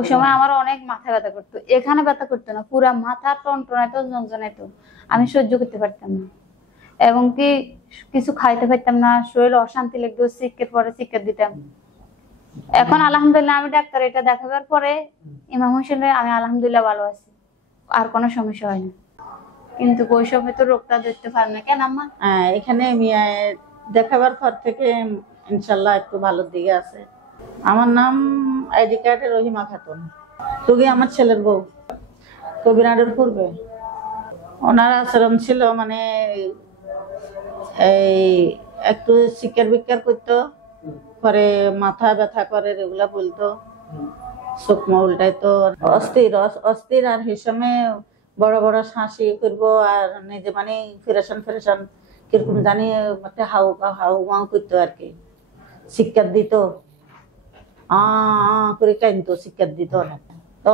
ওই সময় আমার অনেক মাথা ব্যথা করতো, এখানে ব্যথা করতো না, পুরা মাথা টনটনাইতো, যন্ত্রণাইতো, আমি সহ্য করতে পারতাম না। এবং কি কিছু খাইতে পারতাম না, শরীর অশান্তি লাগতো, চিকের পরে চিকের দিতাম। এখন আলহামদুলিল্লাহ আমি ডাক্তার এটা দেখাবার পরে ইমাম হোসেনে আমি আলহামদুলিল্লাহ ভালো আছি, আর কোনো সমস্যা হয় না। কিন্তু ওই সময় তো রোগটা ধরতে পারে না। কেন আম্মা? এখানে দেখাবার পর থেকে ইনশাল্লাহ একটু ভালোর দিকে আছে। আমার নাম আইডি কার্ডে রহিমা খাতুন। তুমি আমার ছেলের বউ। কবিরাটের পূর্বে ওনার আচরণ ছিল মানে এই একটু শিকার বিকার করতো, পরে মাথা ব্যথা করে এগুলা বলতো, শুকনো উল্টাইতো, অস্থির অস্থির। আর হিসামে বড় বড় শ্বাসি করবো, আর নিজে মানে ফেরেশান কিরকম জানি একটা হাউ হাউ মাউ করতো আর কি। শিক্ষার দিত, করে কাইনতো, শিক্ষার দিত অনেক। তো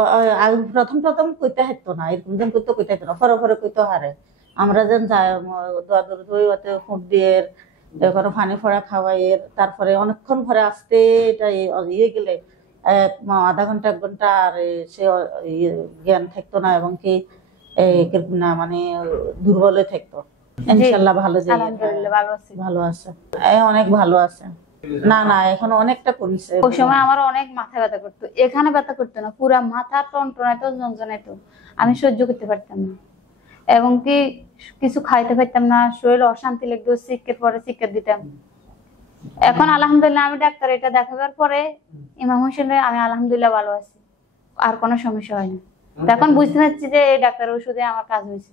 প্রথম কইতে হারতো না, এরকম যেন করতো কইতে হারতো না, ফরে কইতে হারে। আমরা যেন যাই দোয়াতে ফুট দিয়ে কোনো পানি ফোড়া খাওয়াই, তারপরে অনেকক্ষণ পরে আসতে এটা ইয়ে গেলে আধা ঘন্টা 1 ঘন্টা আর সে জ্ঞান থাকতো না, এবং কি কিরকম না মানে দুর্বলে থাকতো। ইনশাল্লাহ ভালো যাই, ভালো আছে, অনেক ভালো আছে। না না এখন অনেকটা কমছে। ওই সময় আমার অনেক মাথা ব্যথা করতো, এখানে ব্যথা করতো না, পুরা মাথা টনটনাইতো, যন্ত্রণাইতো, আমি সহ্য করতে পারতাম না। এবং কি কিছু খাইতে পারতাম না, শরীর অশান্তি লাগতো, চিকের পরে চিকের দিতাম। এখন আলহামদুলিল্লাহ আমি ডাক্তার এটা দেখাবার পরে ইমাম হোসেনে আমি আলহামদুলিল্লাহ ভালো আছি, আর কোনো সমস্যা হয় না। এখন বুঝতে পারছি যে এই ডাক্তারের ওষুধে আমার কাজ হয়েছে।